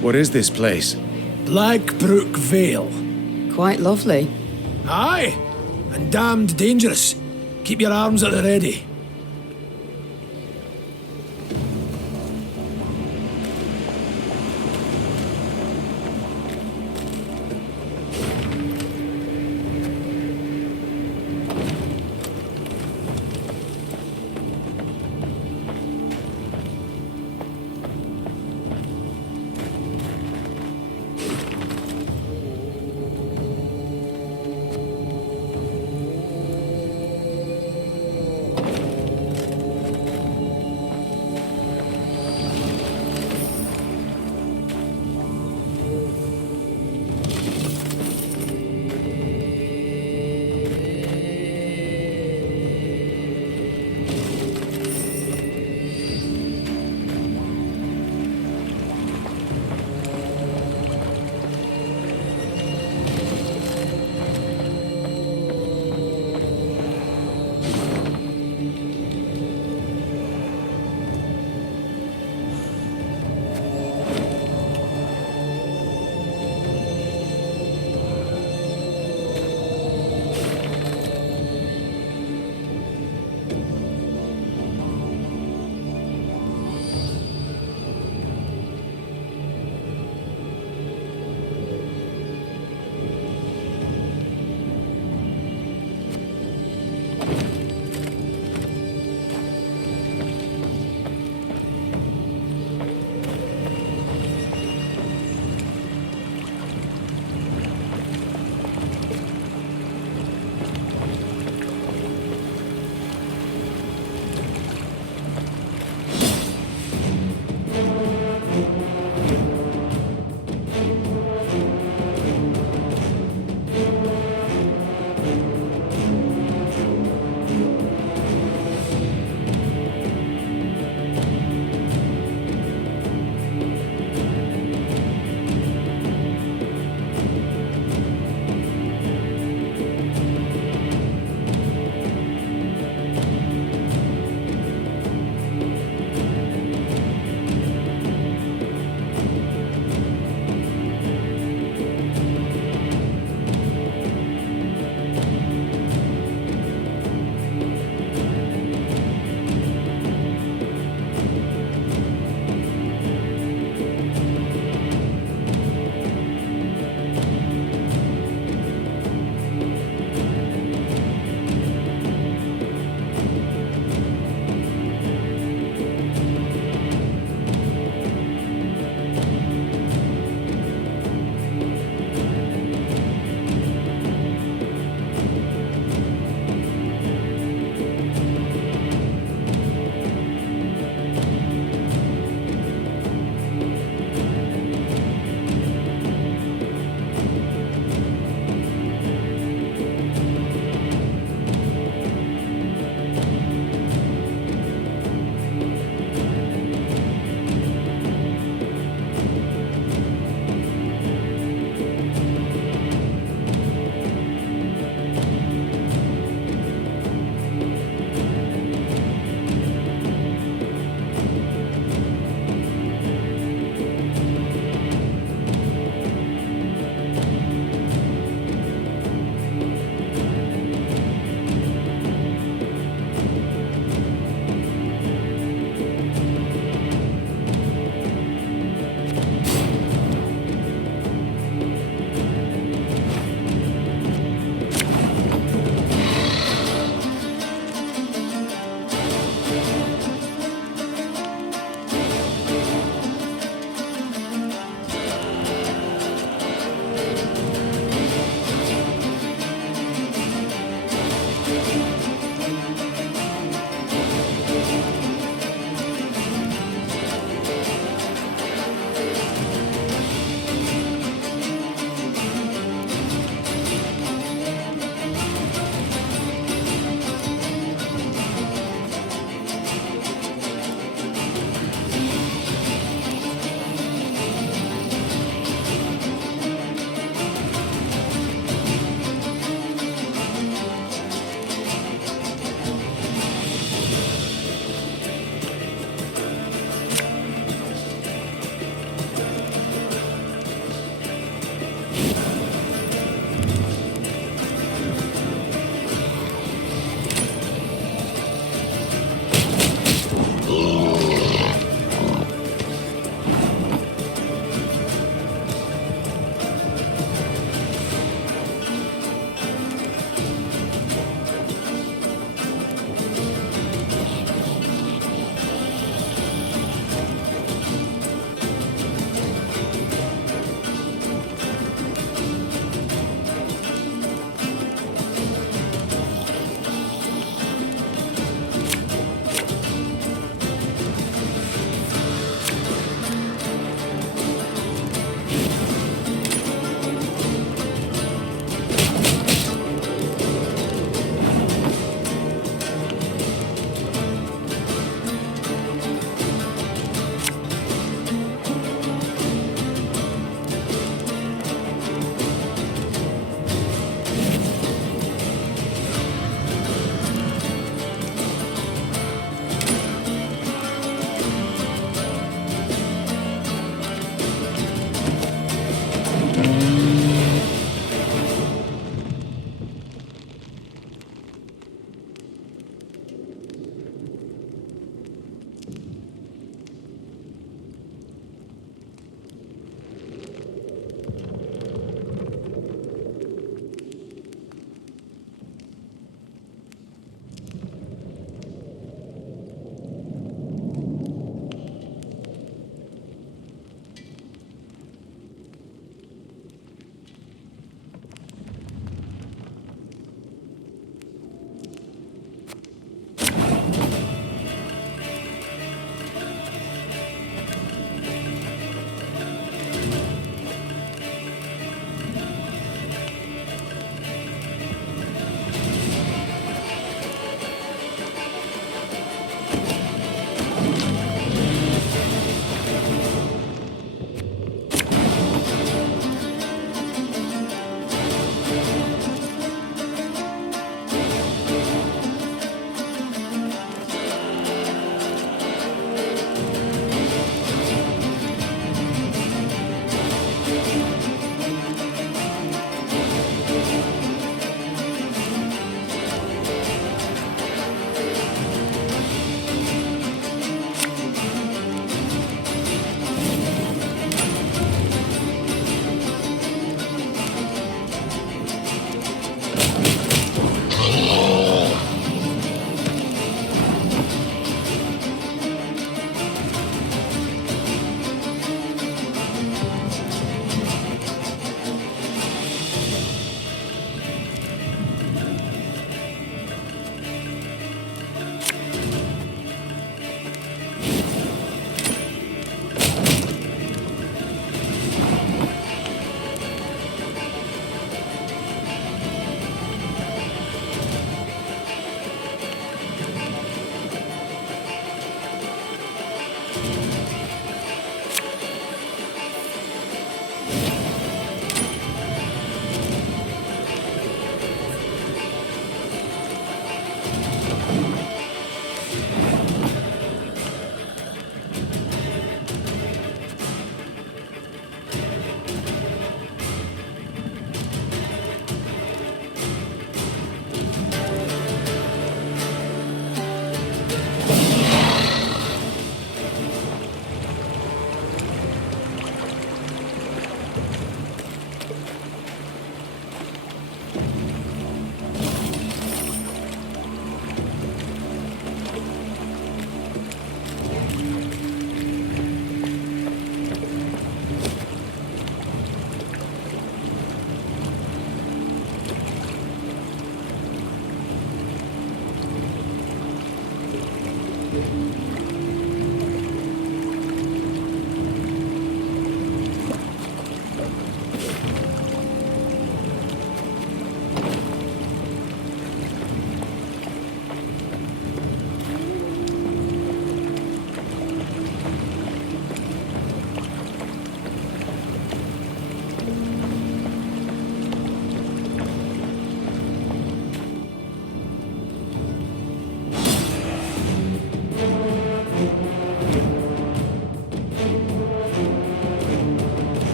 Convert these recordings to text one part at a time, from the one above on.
What is this place? Brook Vale. Quite lovely. Aye, and damned dangerous. Keep your arms at the ready.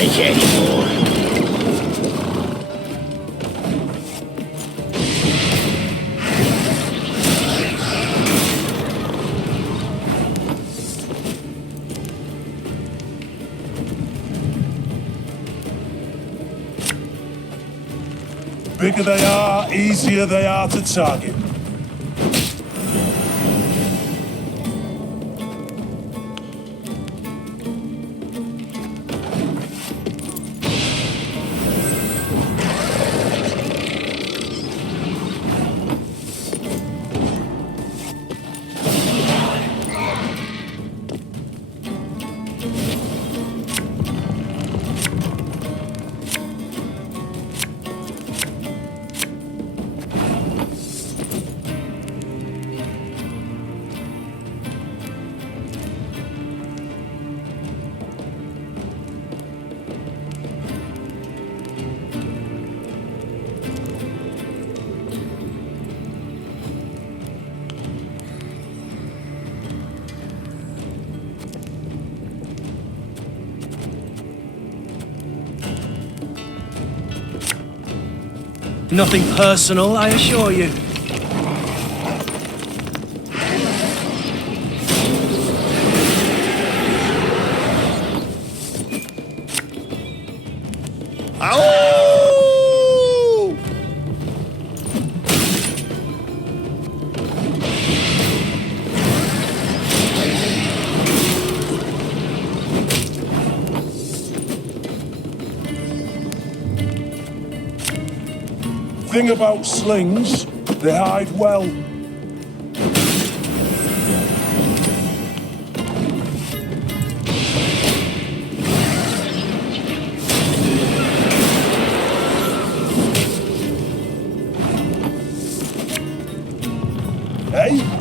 take any more. Bigger they are, easier they are to target. Nothing personal, I assure you. Ow! Thing about slings, they hide well. Hey?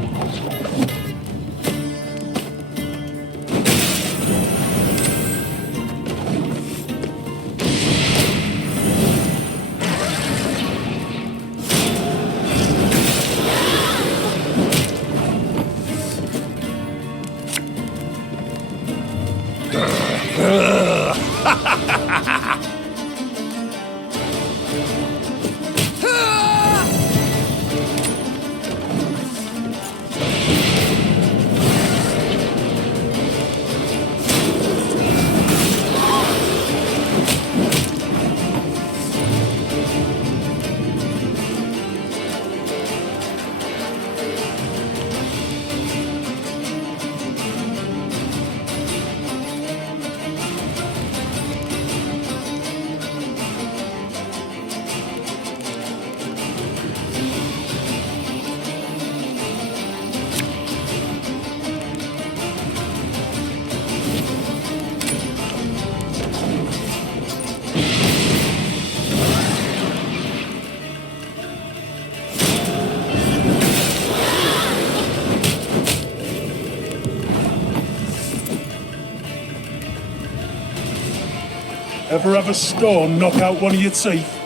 Ever have a stone knock out one of your teeth?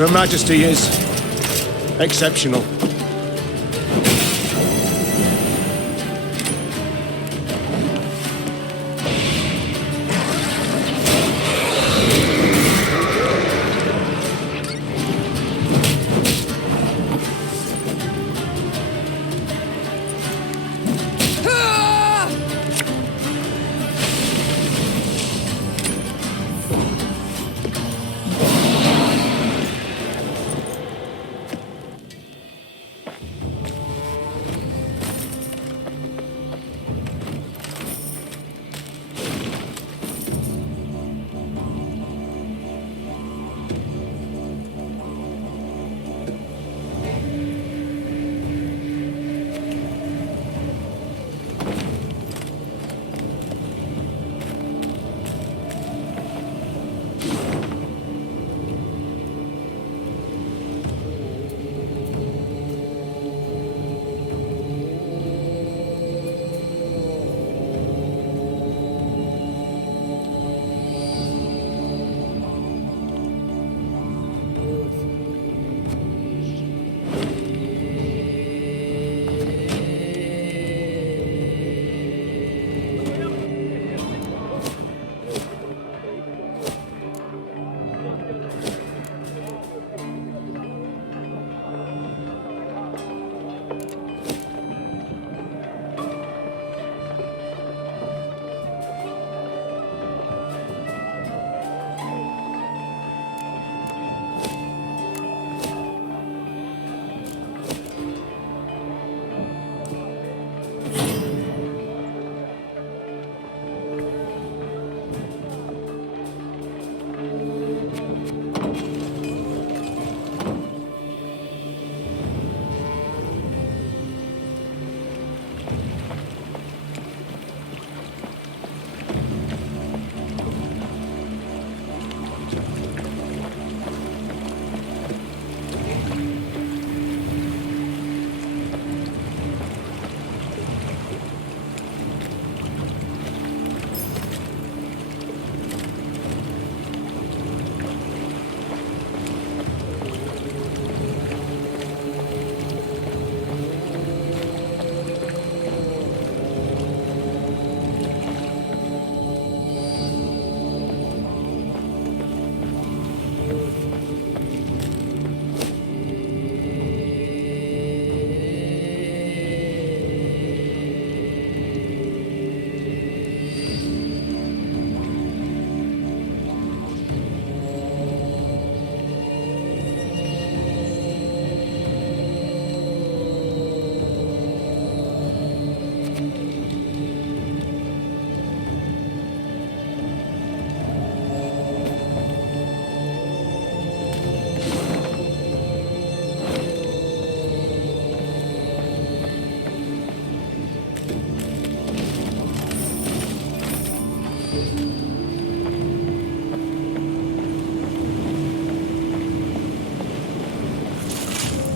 Her Majesty is exceptional.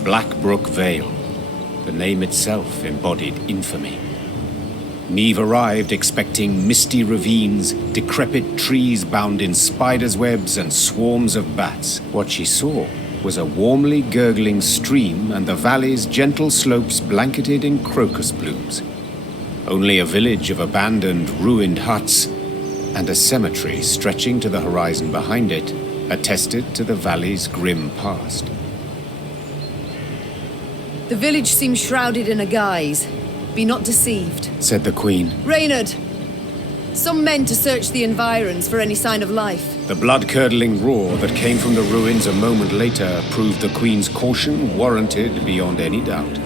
Black Brook Vale. The name itself embodied infamy. Neve arrived expecting misty ravines, decrepit trees bound in spiders' webs, and swarms of bats. What she saw was a warmly gurgling stream and the valley's gentle slopes blanketed in crocus blooms. Only a village of abandoned, ruined huts and a cemetery stretching to the horizon behind it attested to the valley's grim past. The village seems shrouded in a guise. Be not deceived, said the Queen. Reynard! Some men to search the environs for any sign of life. The blood-curdling roar that came from the ruins a moment later proved the Queen's caution warranted beyond any doubt.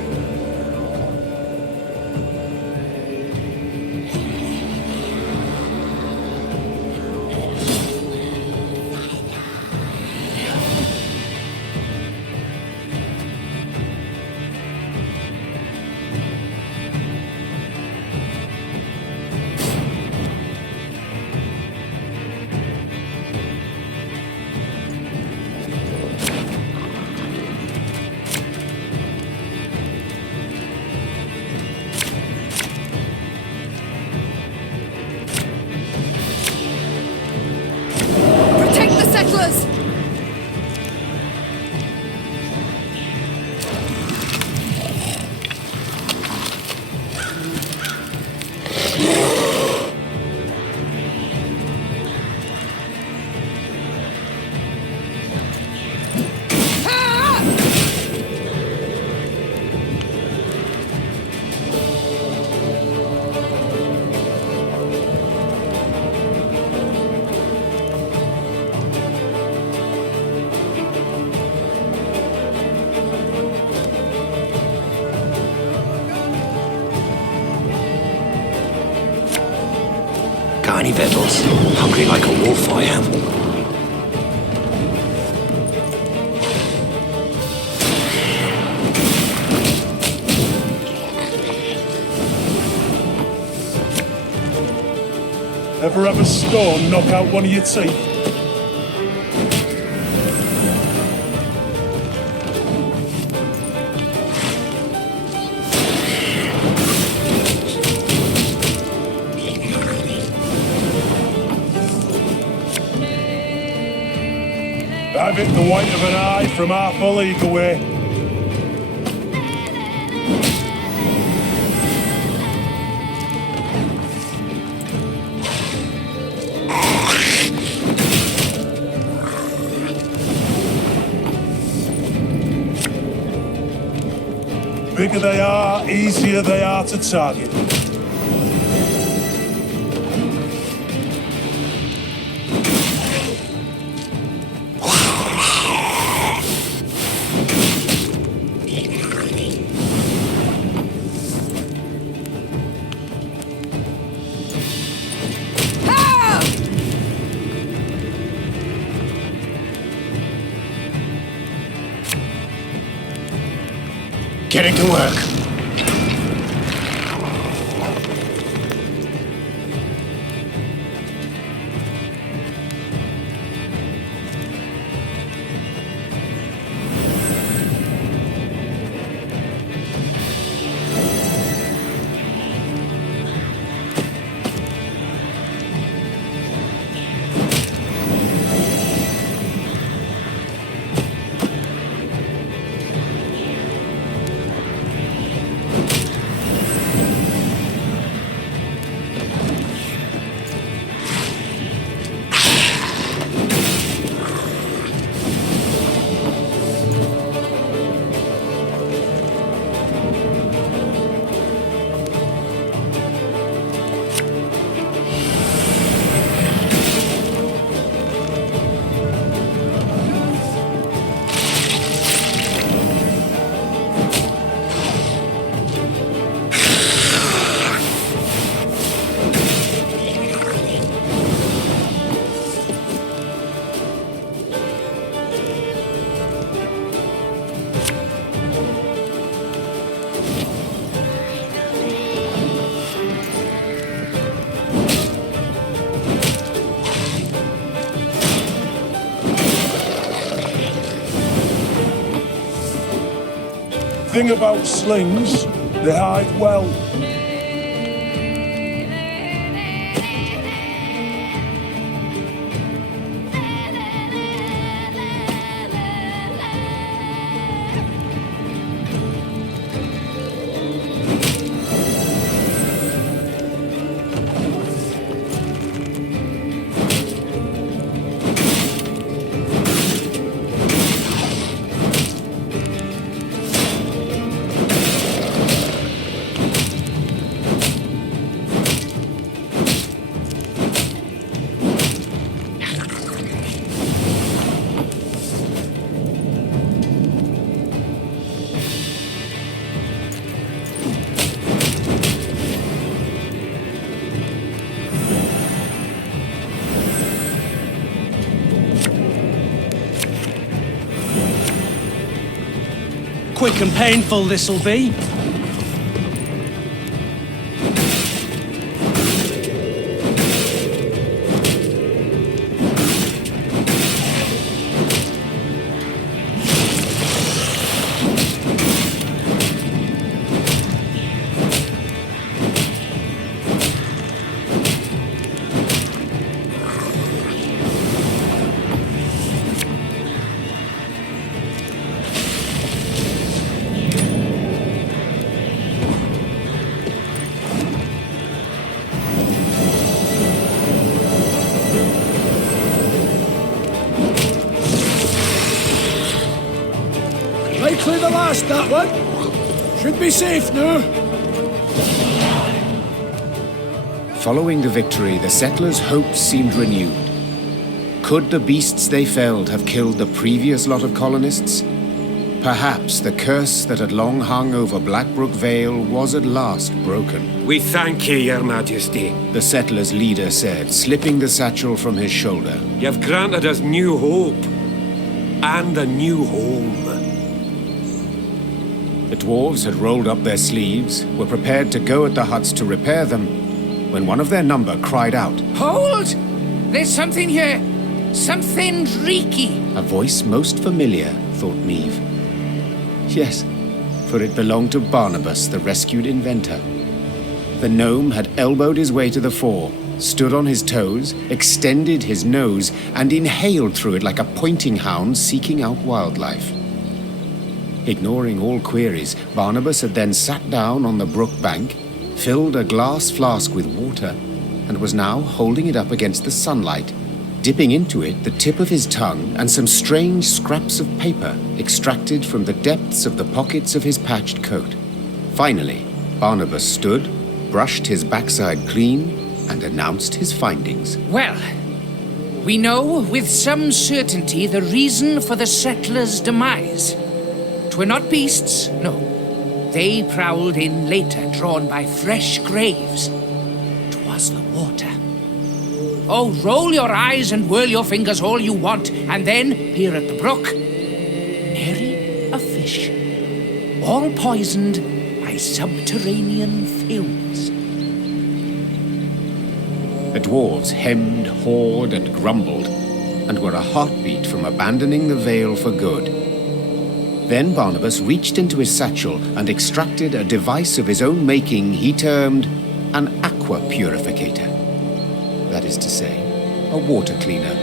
Protect the settlers! Got any victuals? Hungry like a wolf, I am. Ever have a stone knock out one of your teeth? I've hit the white of an eye from half a league away. Bigger they are, easier they are to target. Getting to work. Thing about slings, they hide well. Quick and painful this'll be. Likely the last, that one. Should be safe now. Following the victory, the settlers' hopes seemed renewed. Could the beasts they felled have killed the previous lot of colonists? Perhaps the curse that had long hung over Blackbrook Vale was at last broken. We thank ye, your majesty. The settlers' leader said, slipping the satchel from his shoulder. You've granted us new hope. And a new home. The dwarves had rolled up their sleeves, were prepared to go at the huts to repair them, when one of their number cried out. Hold! There's something here. Something reeky. A voice most familiar, thought Meave. Yes, for it belonged to Barnabas, the rescued inventor. The gnome had elbowed his way to the fore, stood on his toes, extended his nose, and inhaled through it like a pointing hound seeking out wildlife. Ignoring all queries, Barnabas had then sat down on the brook bank, filled a glass flask with water, and was now holding it up against the sunlight, dipping into it the tip of his tongue and some strange scraps of paper extracted from the depths of the pockets of his patched coat. Finally, Barnabas stood, brushed his backside clean, and announced his findings. Well, we know with some certainty the reason for the settlers' demise. 'Twere not beasts, no. They prowled in later, drawn by fresh graves. 'Twas the water. Oh, roll your eyes and whirl your fingers all you want, and then, here at the brook, nary a fish. All poisoned by subterranean fumes. The dwarves hemmed, hawed, and grumbled, and were a heartbeat from abandoning the Vale for good. Then Barnabas reached into his satchel and extracted a device of his own making he termed an aqua purificator. That is to say, a water cleaner,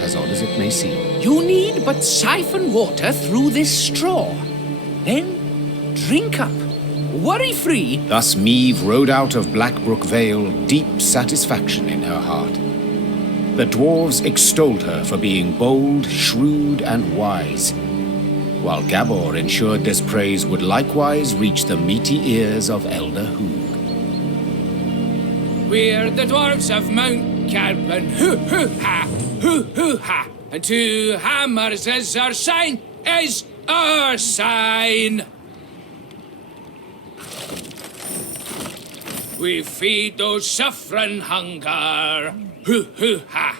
as odd as it may seem. You need but siphon water through this straw. Then drink up, worry-free. Thus Meave rode out of Blackbrook Vale, deep satisfaction in her heart. The dwarves extolled her for being bold, shrewd, and wise, while Gabor ensured this praise would likewise reach the meaty ears of Elder Hoog. We're the dwarves of Mount Carbon, hoo-hoo-ha, hoo-hoo-ha. And 2 hammers is our sign, is our sign. We feed those suffering hunger, hoo-hoo-ha,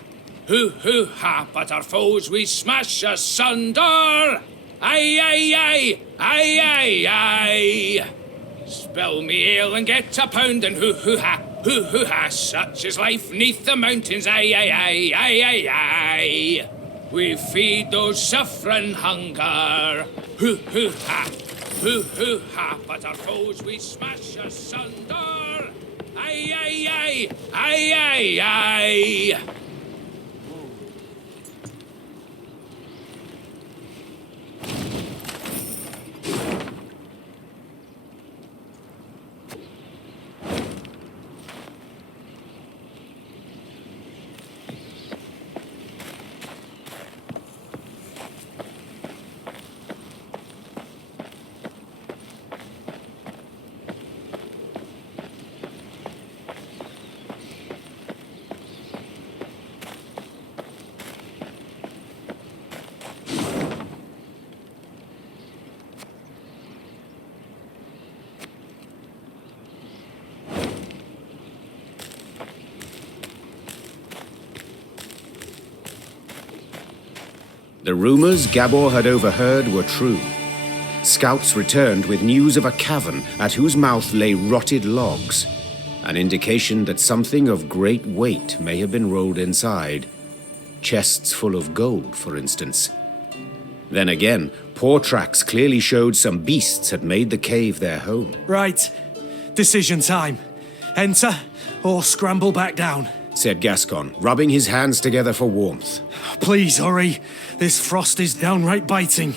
hoo-hoo-ha. But our foes we smash asunder. Aye, aye, aye, aye, aye, aye. Spill me ale and get a pound and hoo-hoo-ha, hoo-hoo-ha. Such is life neath the mountains, aye, aye, aye, aye, aye, aye. We feed those suffering hunger, hoo-hoo-ha, Ha, but our foes we smash asunder! Aye, aye, aye! Aye, aye, aye! The rumors Gabor had overheard were true. Scouts returned with news of a cavern at whose mouth lay rotted logs, an indication that something of great weight may have been rolled inside. Chests full of gold, for instance. Then again, paw tracks clearly showed some beasts had made the cave their home. Right. Decision time. Enter or scramble back down. Said Gascon, rubbing his hands together for warmth. Please hurry. This frost is downright biting.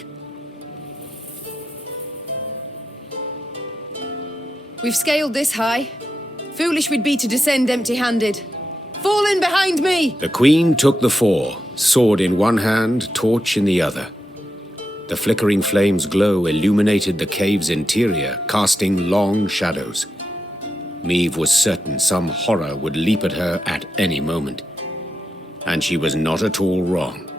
We've scaled this high. Foolish we'd be to descend empty-handed. Fall in behind me! The Queen took the fore, sword in one hand, torch in the other. The flickering flame's glow illuminated the cave's interior, casting long shadows. Meve was certain some horror would leap at her at any moment. And she was not at all wrong.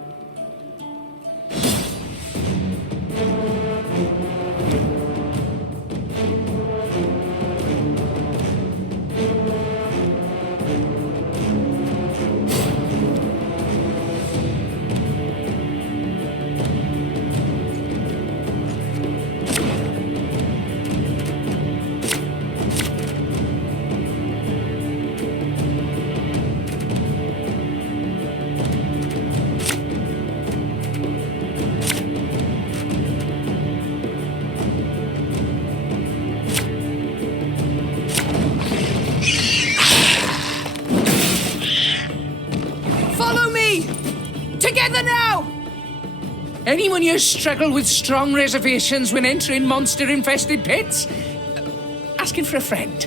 Together now! Anyone here struggle with strong reservations when entering monster-infested pits? Asking for a friend.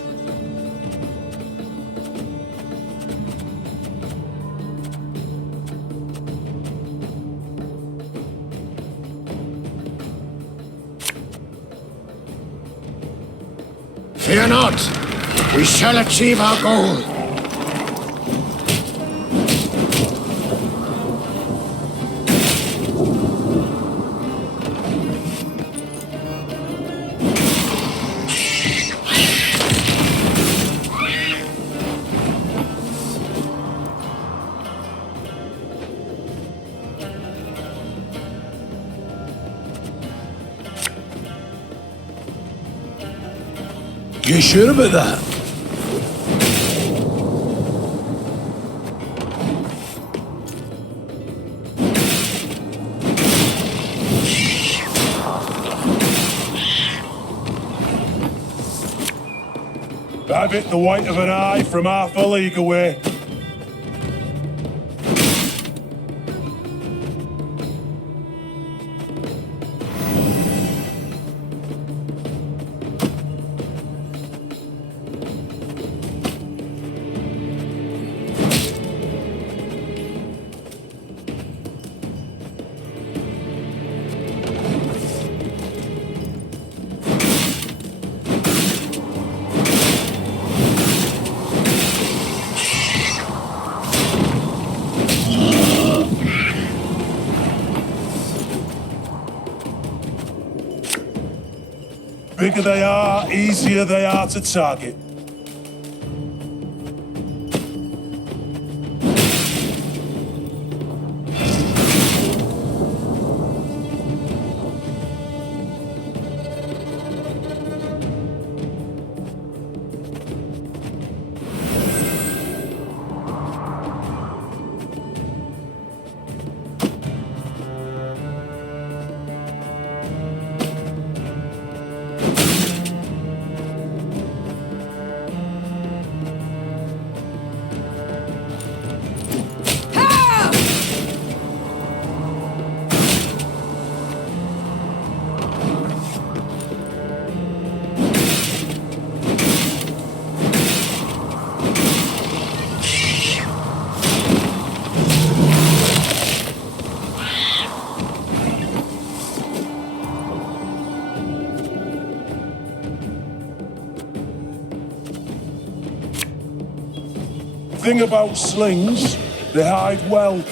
Fear not! We shall achieve our goal! You sure about that? Have it the white of an eye from half a league away. Bigger they are, easier they are to target. thing about slings, they hide well.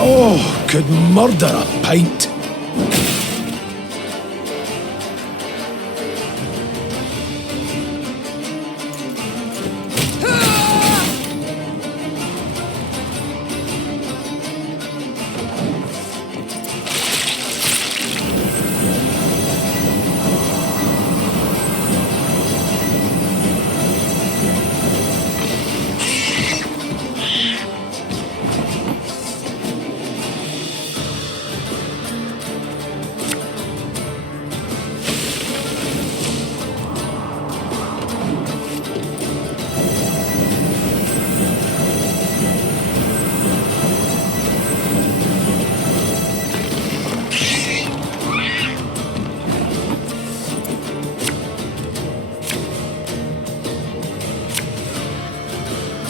Oh, could murder a pint.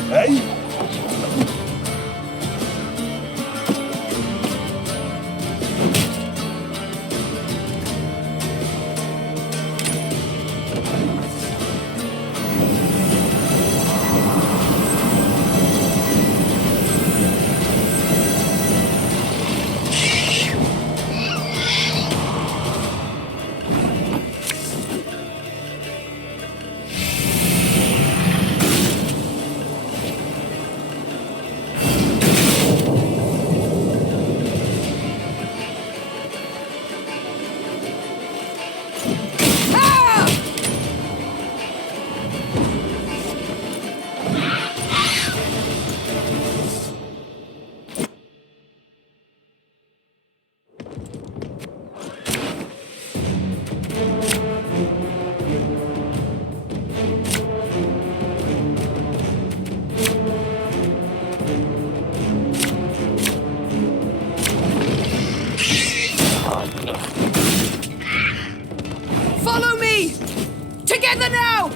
Hey? Follow me! Together now!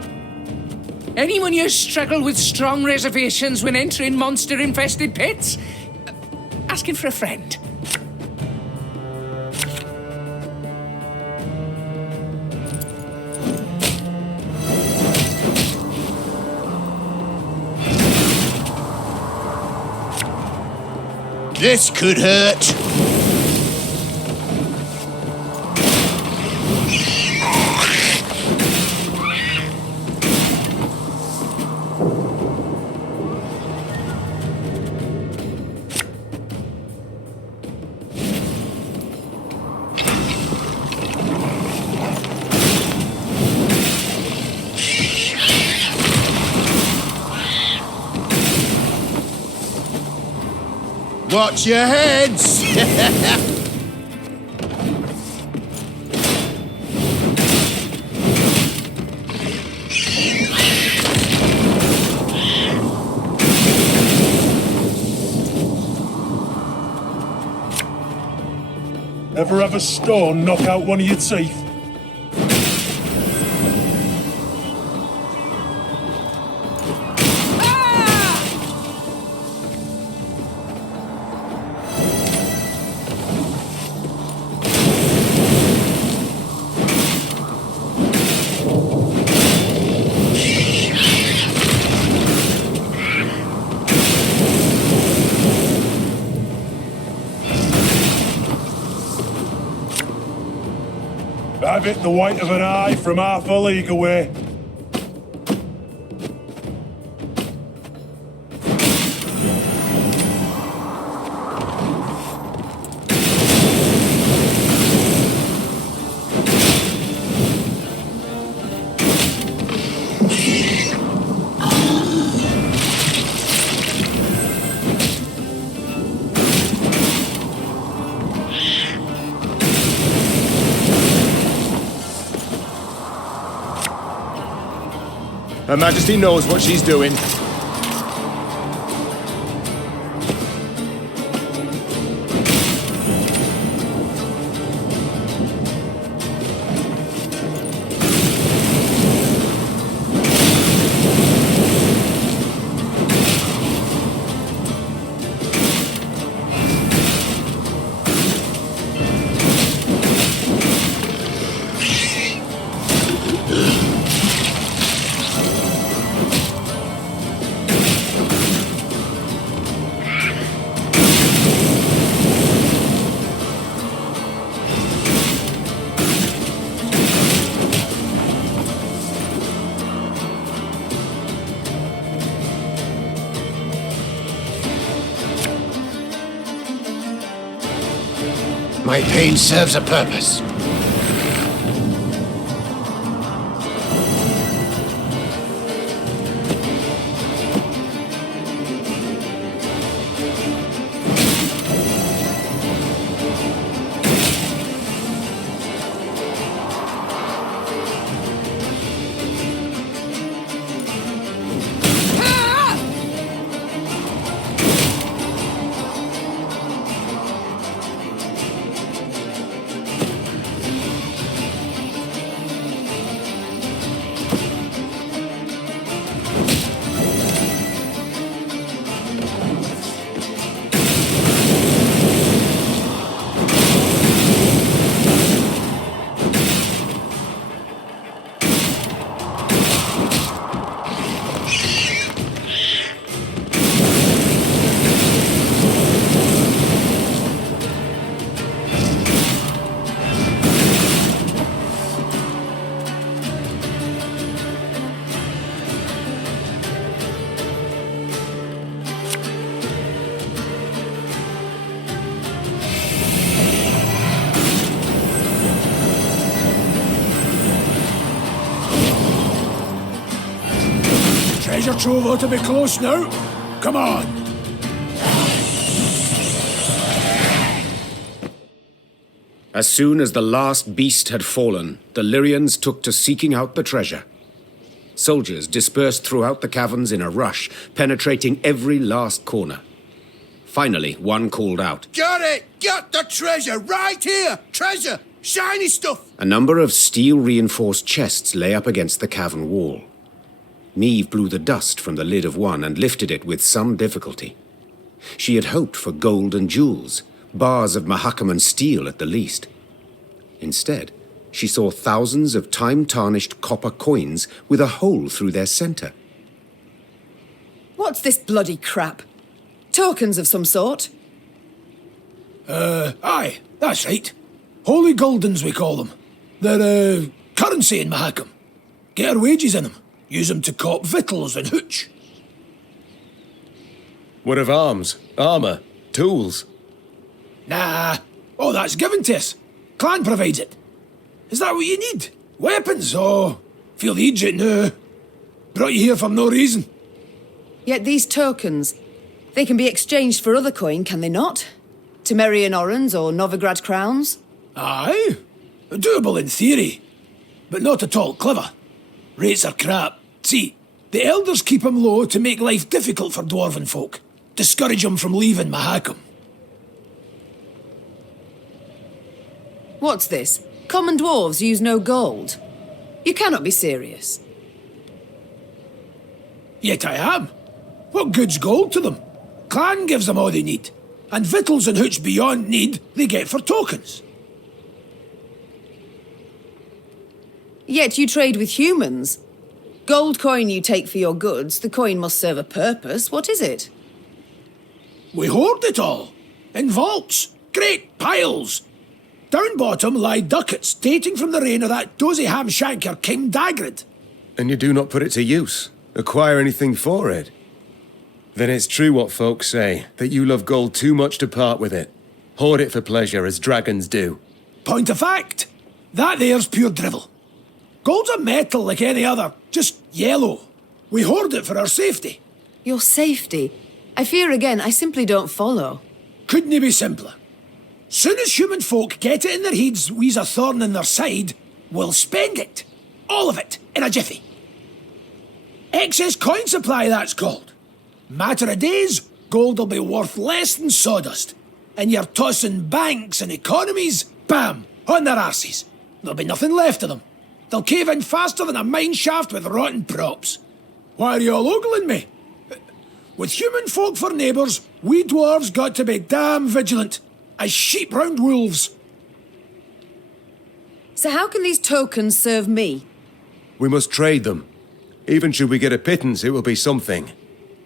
Anyone here struggle with strong reservations when entering monster-infested pits? Asking for a friend. This could hurt. Watch your heads! Ever have a stone knock out one of your teeth? Have it the white of an eye from half a league away. Her Majesty knows what she's doing. My pain serves a purpose. Treasure trove ought to be close now. Come on. As soon as the last beast had fallen, the Lyrians took to seeking out the treasure. Soldiers dispersed throughout the caverns in a rush, penetrating every last corner. Finally, one called out, Got it! Got the treasure right here! Treasure! Shiny stuff! A number of steel-reinforced chests lay up against the cavern wall. Neve blew the dust from the lid of one and lifted it with some difficulty. She had hoped for gold and jewels, bars of Mahakaman steel at the least. Instead, she saw thousands of time-tarnished copper coins with a hole through their center. What's this bloody crap? Tokens of some sort? Aye, that's right. Holy Guldens, we call them. They're, currency in Mahakam. Get our wages in them. Use them to cop victuals and hooch. What of arms, armour, tools? Nah, all that's given to us. Clan provides it. Is that what you need? Weapons? Oh, feel the Egypt now. Brought you here for no reason. Yet these tokens, they can be exchanged for other coin, can they not? Temerian orans or Novigrad crowns? Aye, doable in theory, but not at all clever. Rates are crap. See, the elders keep 'em low to make life difficult for dwarven folk. Discourage 'em from leaving Mahakam. What's this? Common dwarves use no gold. You cannot be serious. Yet I am. What good's gold to them? Clan gives them all they need. And victuals and hooch beyond need, they get for tokens. Yet you trade with humans. Gold coin you take for your goods, the coin must serve a purpose. What is it? We hoard it all. In vaults. Great piles. Down bottom lie ducats dating from the reign of that dozy ham-shanker King Dagrid. And you do not put it to use? Acquire anything for it? Then it's true what folks say, that you love gold too much to part with it. Hoard it for pleasure, as dragons do. Point of fact, that there's pure drivel. Gold's a metal like any other, just yellow. We hoard it for our safety. Your safety? I fear again, I simply don't follow. Couldn't it be simpler? Soon as human folk get it in their heads we's a thorn in their side, we'll spend it. All of it, in a jiffy. Excess coin supply, that's called. Matter of days, gold'll be worth less than sawdust. And you're tossing banks and economies, bam, on their arses. There'll be nothing left of them. They'll cave in faster than a mine shaft with rotten props. Why are you all ogling me? With human folk for neighbours, we dwarves got to be damn vigilant, as sheep round wolves. So how can these tokens serve me? We must trade them. Even should we get a pittance, it will be something.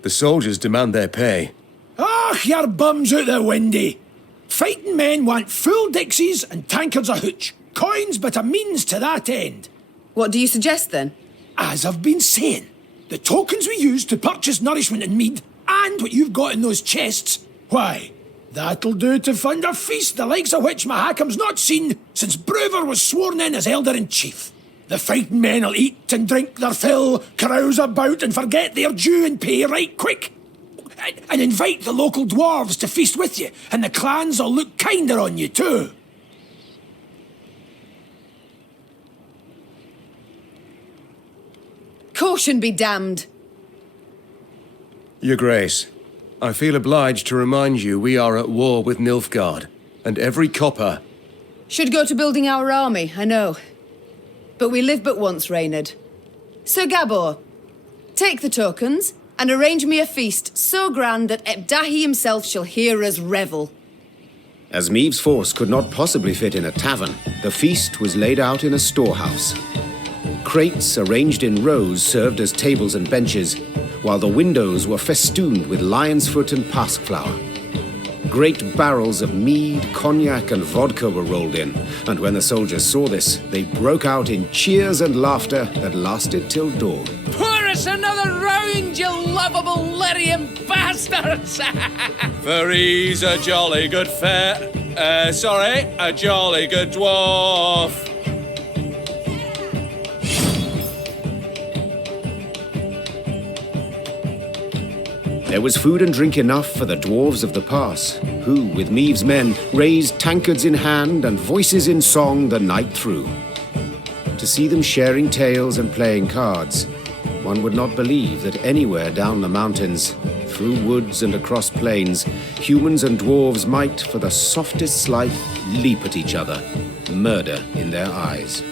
The soldiers demand their pay. Ah, your bum's out the windy. Fighting men want full dixies and tankards of hooch. Coins but a means to that end. What do you suggest then? As I've been saying, the tokens we use to purchase nourishment and mead, and what you've got in those chests, why, that'll do to fund a feast the likes of which Mahakam's not seen since Brewer was sworn in as Elder-in-Chief. The fighting men'll eat and drink their fill, carouse about and forget their due and pay right quick. And invite the local dwarves to feast with you, and the clans'll look kinder on you too. Caution be damned. Your Grace, I feel obliged to remind you we are at war with Nilfgaard, and every copper... Should go to building our army, I know. But we live but once, Reynard. Sir Gabor, take the tokens, and arrange me a feast so grand that Ebdahi himself shall hear us revel. As Meave's force could not possibly fit in a tavern, the feast was laid out in a storehouse. Crates arranged in rows served as tables and benches, while the windows were festooned with lion's foot and pasque flower. Great barrels of mead, cognac, and vodka were rolled in, and when the soldiers saw this, they broke out in cheers and laughter that lasted till dawn. Pour us another round, you lovable Lyrian bastards! For he's a jolly good a jolly good dwarf. There was food and drink enough for the dwarves of the pass, who, with Meave's men, raised tankards in hand and voices in song the night through. To see them sharing tales and playing cards, one would not believe that anywhere down the mountains, through woods and across plains, humans and dwarves might, for the softest slight, leap at each other, murder in their eyes.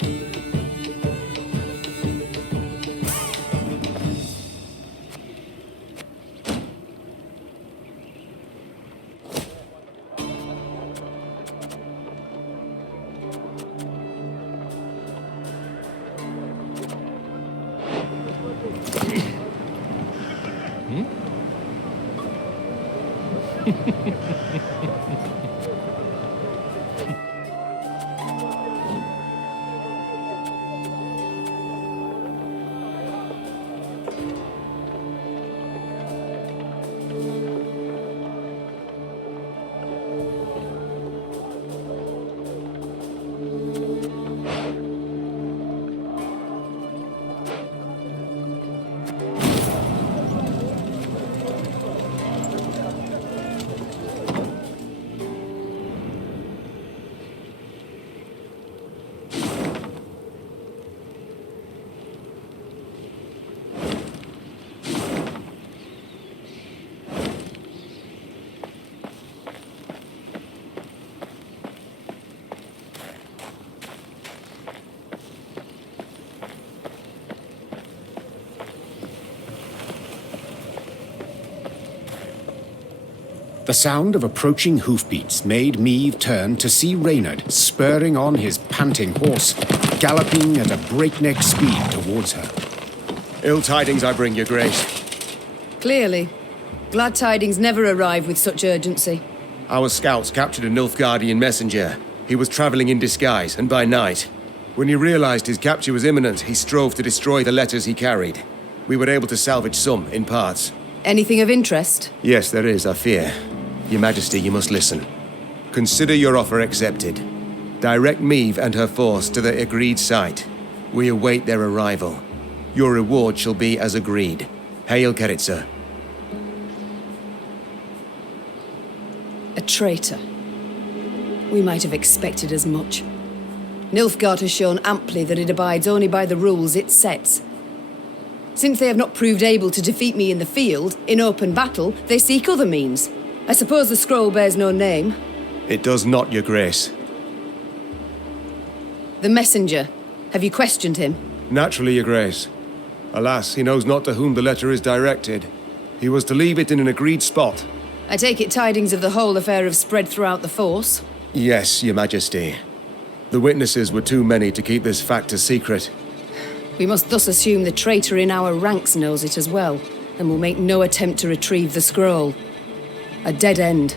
The sound of approaching hoofbeats made Meave turn to see Reynard spurring on his panting horse, galloping at a breakneck speed towards her. Ill tidings I bring, your Grace. Clearly. Glad tidings never arrive with such urgency. Our scouts captured a Nilfgaardian messenger. He was traveling in disguise, and by night. When he realized his capture was imminent, he strove to destroy the letters he carried. We were able to salvage some, in parts. Anything of interest? Yes, there is, I fear. Your Majesty, you must listen. Consider your offer accepted. Direct Meve and her force to the agreed site. We await their arrival. Your reward shall be as agreed. Hail Keritsa. A traitor. We might have expected as much. Nilfgaard has shown amply that it abides only by the rules it sets. Since they have not proved able to defeat me in the field, in open battle, they seek other means. I suppose the scroll bears no name. It does not, Your Grace. The messenger. Have you questioned him? Naturally, Your Grace. Alas, he knows not to whom the letter is directed. He was to leave it in an agreed spot. I take it tidings of the whole affair have spread throughout the force? Yes, Your Majesty. The witnesses were too many to keep this fact a secret. We must thus assume the traitor in our ranks knows it as well, and will make no attempt to retrieve the scroll. A dead end.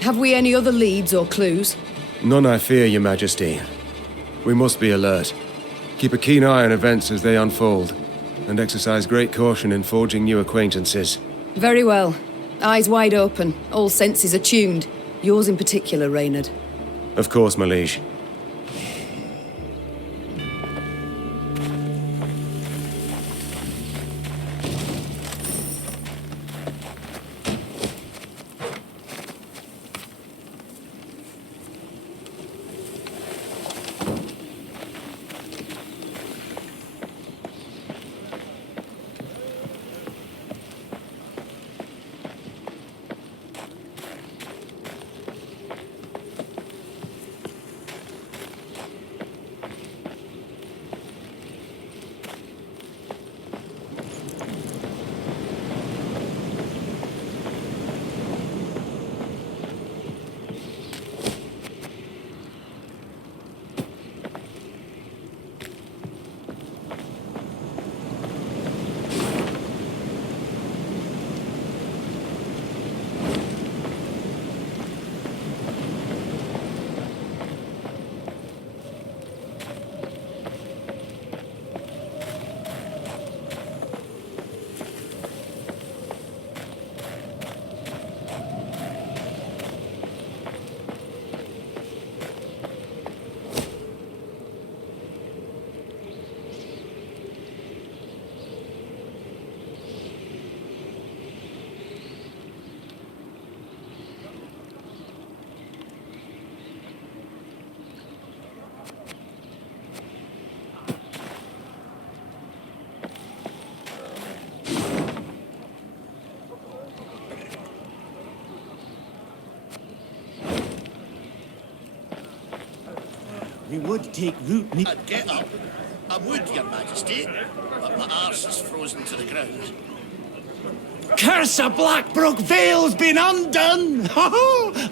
Have we any other leads or clues? None, I fear, Your Majesty. We must be alert. Keep a keen eye on events as they unfold, and exercise great caution in forging new acquaintances. Very well. Eyes wide open, all senses attuned. Yours in particular, Reynard. Of course, my liege. We would take root... I'd get up. I would, Your Majesty, but my arse is frozen to the ground. Curse of Blackbrook Vale's been undone!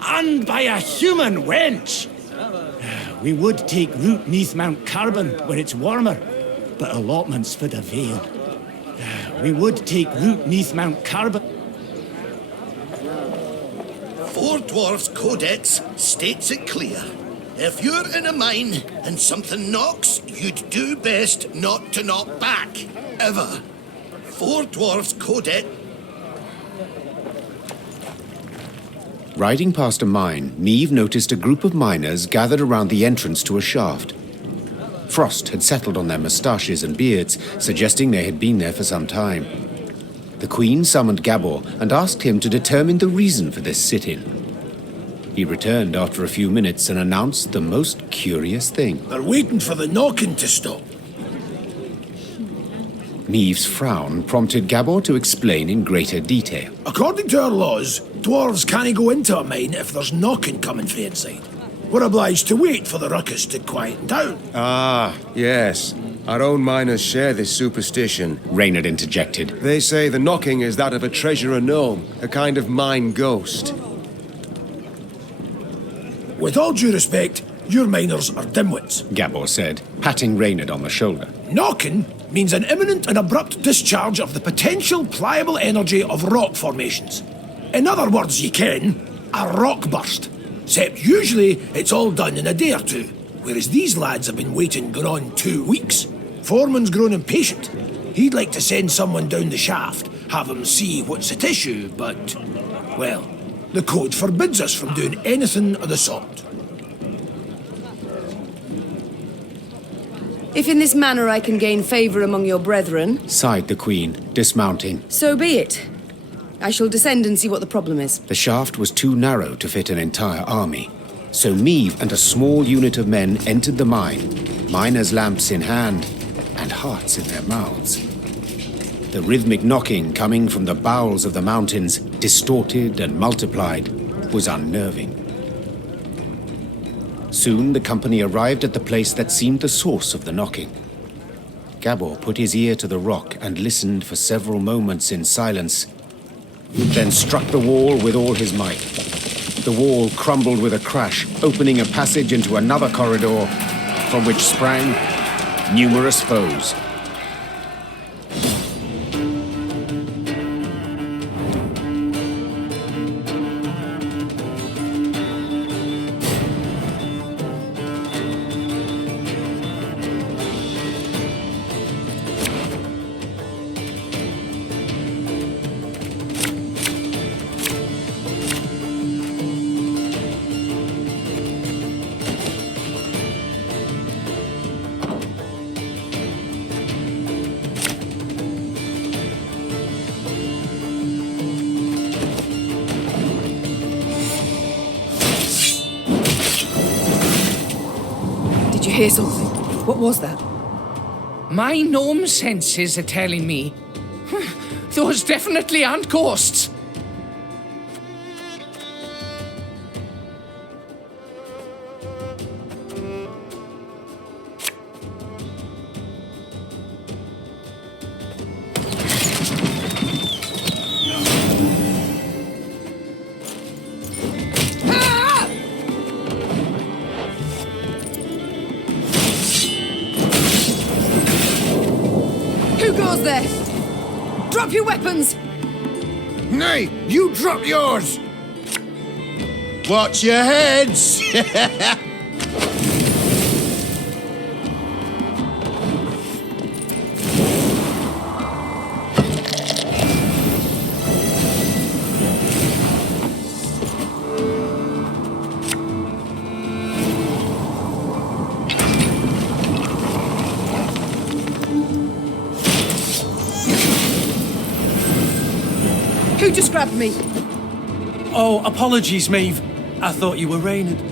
And by a human wench! We would take root neath Mount Carbon, where it's warmer, but allotments for the Vale. We would take root neath Mount Carbon. Four Dwarfs Codex states it clear. If you're in a mine and something knocks, you'd do best not to knock back. Ever. Four Dwarfs Codex. Riding past a mine, Meve noticed a group of miners gathered around the entrance to a shaft. Frost had settled on their moustaches and beards, suggesting they had been there for some time. The Queen summoned Gabor and asked him to determine the reason for this sit-in. He returned after a few minutes and announced the most curious thing. They're waiting for the knocking to stop. Meve's frown prompted Gabor to explain in greater detail. According to our laws, dwarves can't go into a mine if there's knocking coming from inside. We're obliged to wait for the ruckus to quieten down. Ah, yes. Our own miners share this superstition. Reynard interjected. They say the knocking is that of a treasurer gnome, a kind of mine ghost. With all due respect, your miners are dimwits, Gabor said, patting Reynard on the shoulder. Knocking means an imminent and abrupt discharge of the potential pliable energy of rock formations. In other words, ye ken, a rock burst. Except usually it's all done in a day or two, whereas these lads have been waiting going on 2 weeks. Foreman's grown impatient. He'd like to send someone down the shaft, have him see what's at issue, but, well, the code forbids us from doing anything of the sort. If in this manner I can gain favour among your brethren, sighed the Queen, dismounting. so be it. I shall descend and see what the problem is. The shaft was too narrow to fit an entire army, so Meave and a small unit of men entered the mine, miners' lamps in hand and hearts in their mouths. The rhythmic knocking coming from the bowels of the mountains, distorted and multiplied, was unnerving. Soon the company arrived at the place that seemed the source of the knocking. Gabor put his ear to the rock and listened for several moments in silence, then struck the wall with all his might. The wall crumbled with a crash, opening a passage into another corridor, from which sprang numerous foes. Did you hear something? What was that? My gnome senses are telling me. Those definitely aren't ghosts. Who goes there? Drop your weapons! Nay, you drop yours! Watch your heads! Who just grabbed me? Oh, apologies, Meave. I thought you were Reynard.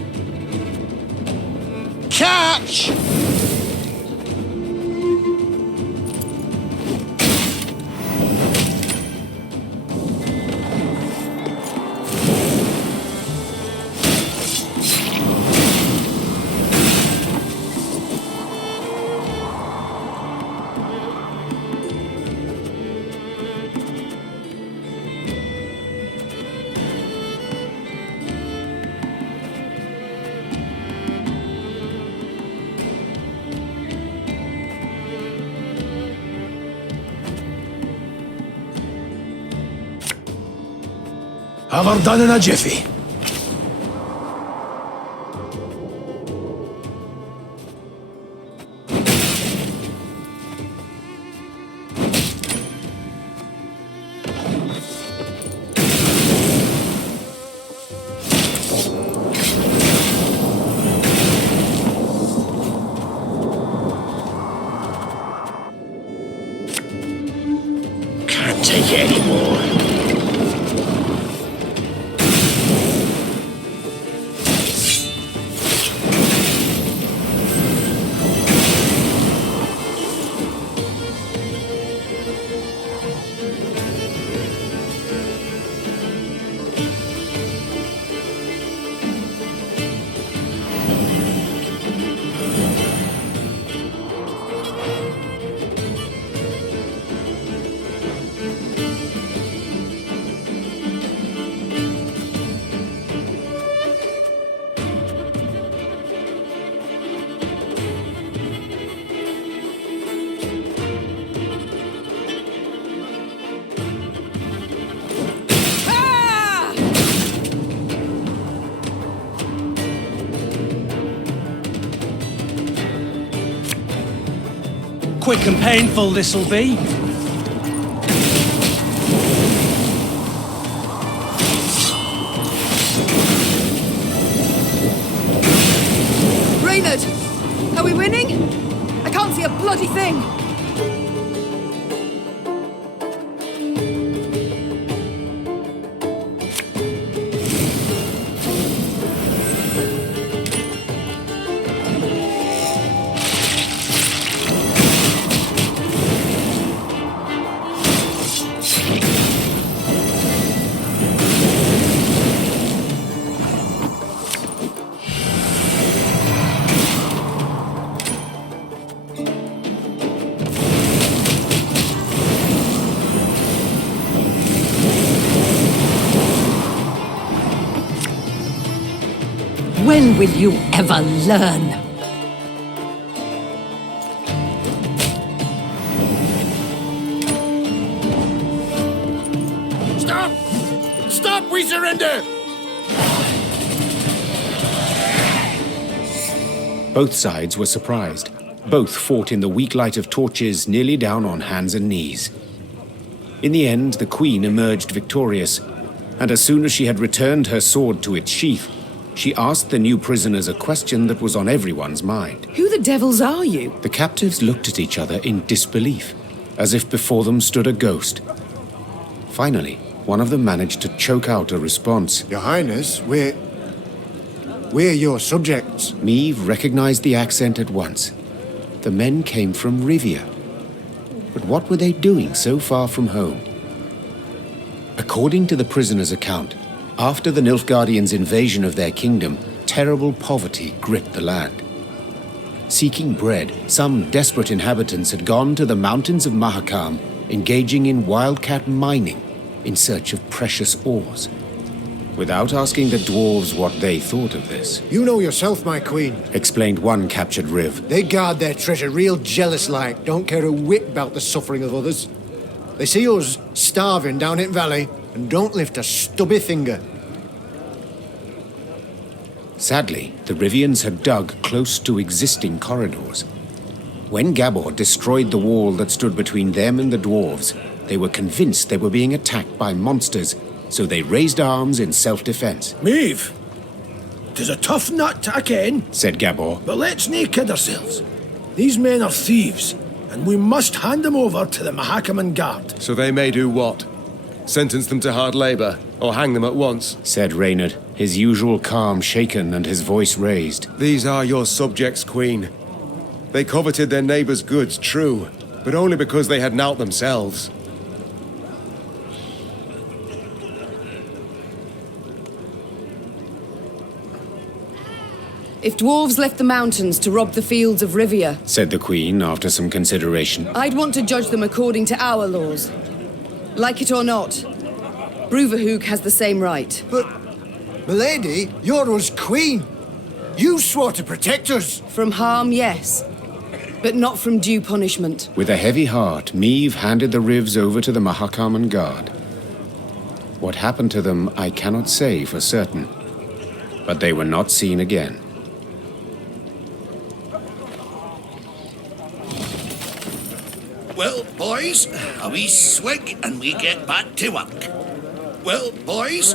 Catch! Have her done in a jiffy. Can't take it anymore. quick and painful this'll be. Reynard, are we winning? I can't see a bloody thing. When will you ever learn? Stop! Stop! We surrender! Both sides were surprised. Both fought in the weak light of torches, nearly down on hands and knees. In the end, the Queen emerged victorious, and as soon as she had returned her sword to its sheath, she asked the new prisoners a question that was on everyone's mind. Who the devils are you? The captives looked at each other in disbelief, as if before them stood a ghost. Finally, one of them managed to choke out a response. Your Highness, we're your subjects. Meve recognized the accent at once. The men came from Rivia. But what were they doing so far from home? According to the prisoner's account, after the Nilfgaardians' invasion of their kingdom, terrible poverty gripped the land. Seeking bread, some desperate inhabitants had gone to the mountains of Mahakam, engaging in wildcat mining in search of precious ores. Without asking the dwarves what they thought of this. You know yourself, my queen, explained one captured Riv. They guard their treasure real jealous-like, don't care a whit about the suffering of others. They see us starving down in Vale and don't lift a stubby finger. Sadly, the Rivians had dug close to existing corridors. When Gabor destroyed the wall that stood between them and the dwarves, they were convinced they were being attacked by monsters, so they raised arms in self-defense. Maeve, 'tis a tough nut to ken, said Gabor. But let's nae kid ourselves. These men are thieves, and we must hand them over to the Mahakaman Guard. So they may do what? Sentence them to hard labor, or hang them at once? Said Reynard, his usual calm shaken and his voice raised. These are your subjects, Queen. They coveted their neighbors' goods, true, but only because they had naught themselves. If dwarves left the mountains to rob the fields of Rivia, said the Queen after some consideration, I'd want to judge them according to our laws. Like it or not, Bruverhoog has the same right. But, milady, you're us queen. You swore to protect us. From harm, yes, but not from due punishment. With a heavy heart, Meve handed the Rivs over to the Mahakaman Guard. What happened to them, I cannot say for certain, but they were not seen again. Well, boys, a wee swig and we get back to work. Well, boys...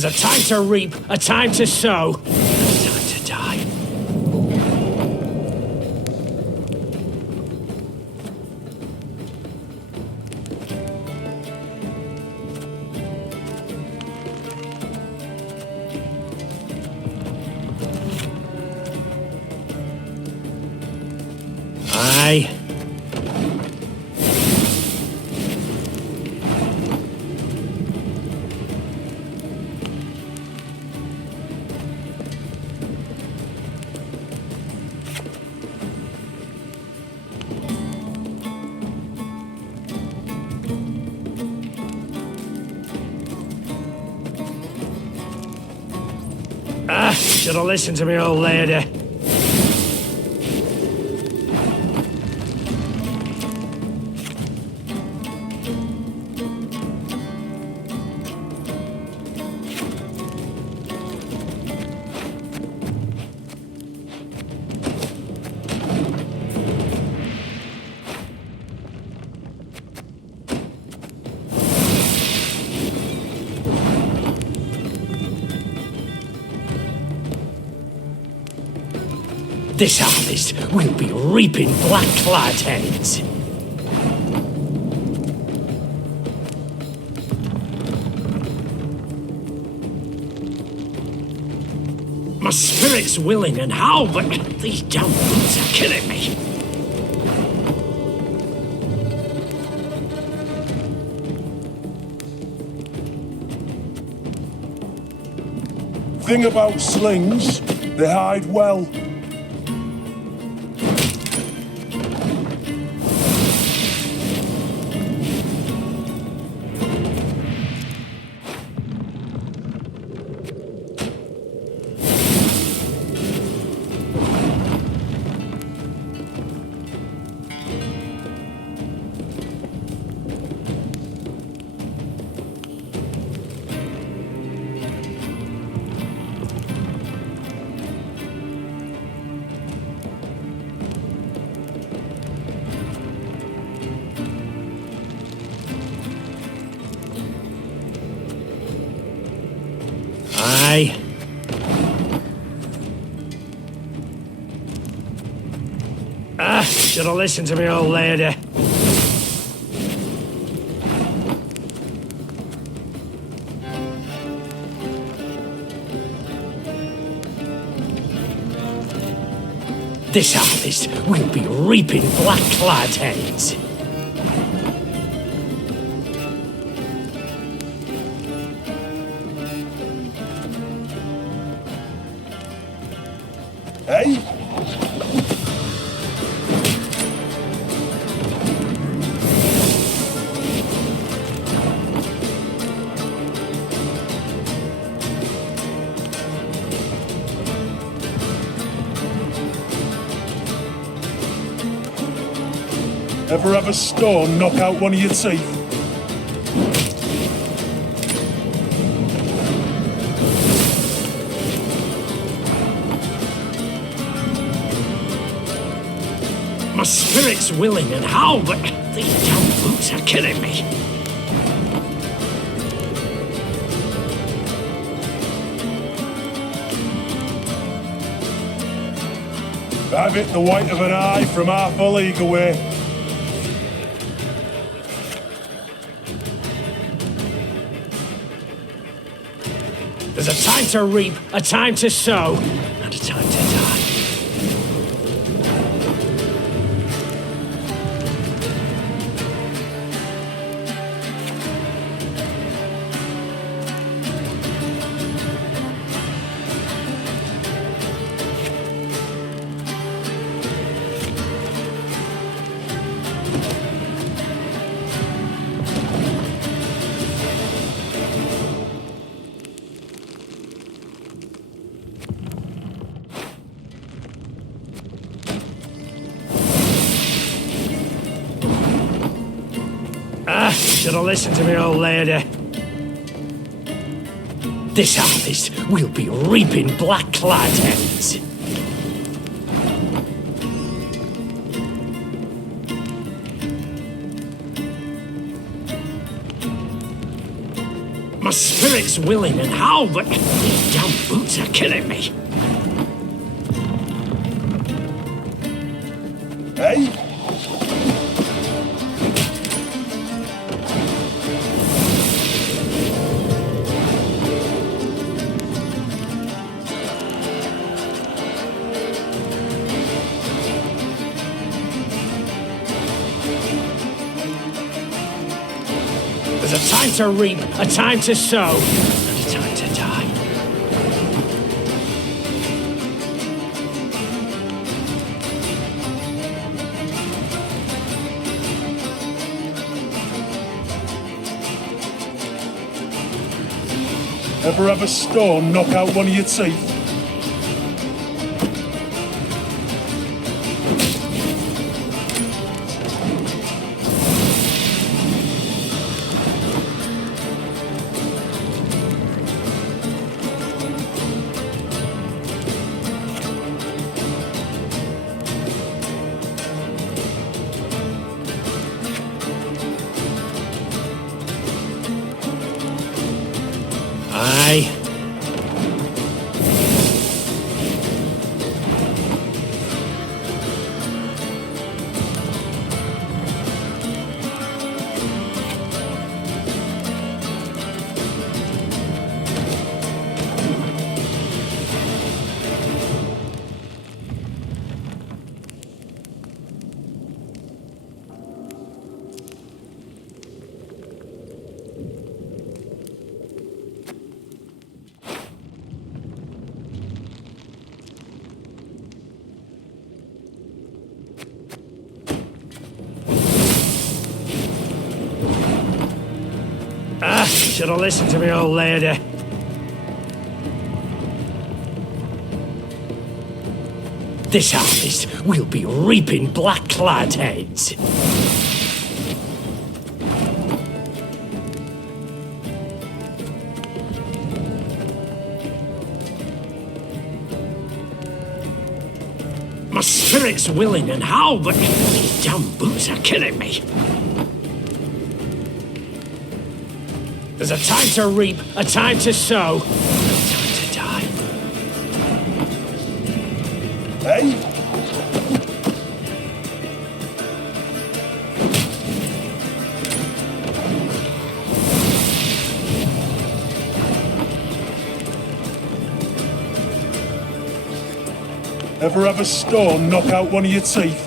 There's a time to reap, a time to sow, and a time to die. Aye. Should have listened to me, old lady. This harvest will be reaping black-clad heads. My spirit's willing and how, but these damn boots are killing me. Thing about slings, they hide well. Aye. Should have listened to me, old lady. This harvest will be reaping black-clad heads. Hey? Ever have a stone knock out one of your teeth? My spirit's willing and how, but these damn boots are killing me. I've hit the white of an eye from half a league away. There's a time to reap, a time to sow, and a time to die. Should have listened to me, old lady. This harvest will be reaping black-clad heads. My My spirit's willing and how, but these damn boots are killing me. Hey? There's a time to reap, a time to sow, and a time to die. Ever have a stone knock out one of your teeth? Aye. Should have listened to me, old lady. This harvest, we'll be reaping black-clad heads. My spirit's willing and how, but these damn boots are killing me. There's a time to reap, a time to sow, and a time to die. Hey? Ever have a stone knock out one of your teeth?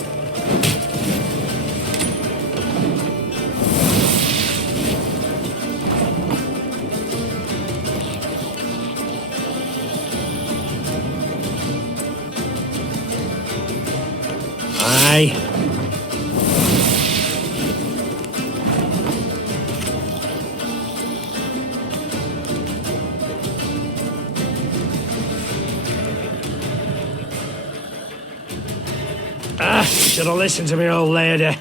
Aye. Should have listened to me, old lady.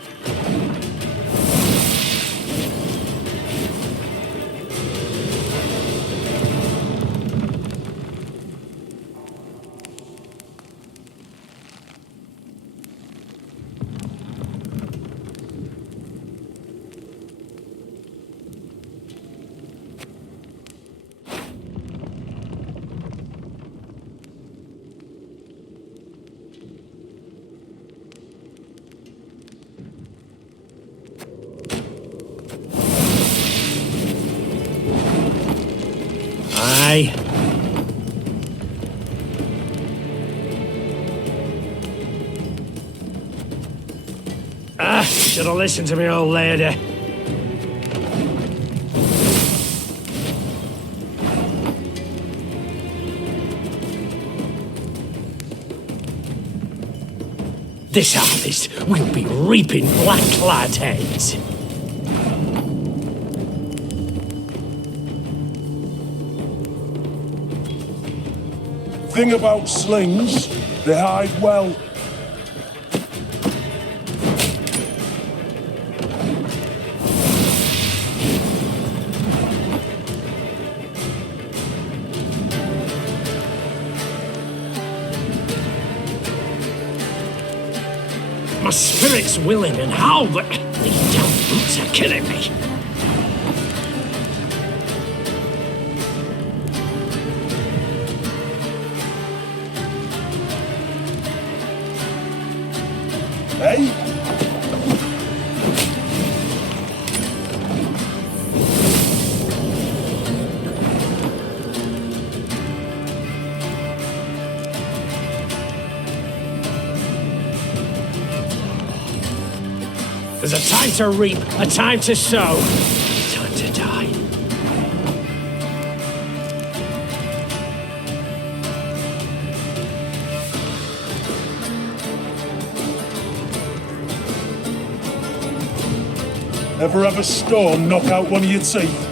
Aye. Should have listened to me, old lady. This harvest, we'll be reaping black-clad heads. Thing about slings, they hide well. My spirit's willing and how, but these damn boots are killing me. Eh? There's a time to reap, a time to sow, a time to die. Ever have a storm knock out one of your teeth?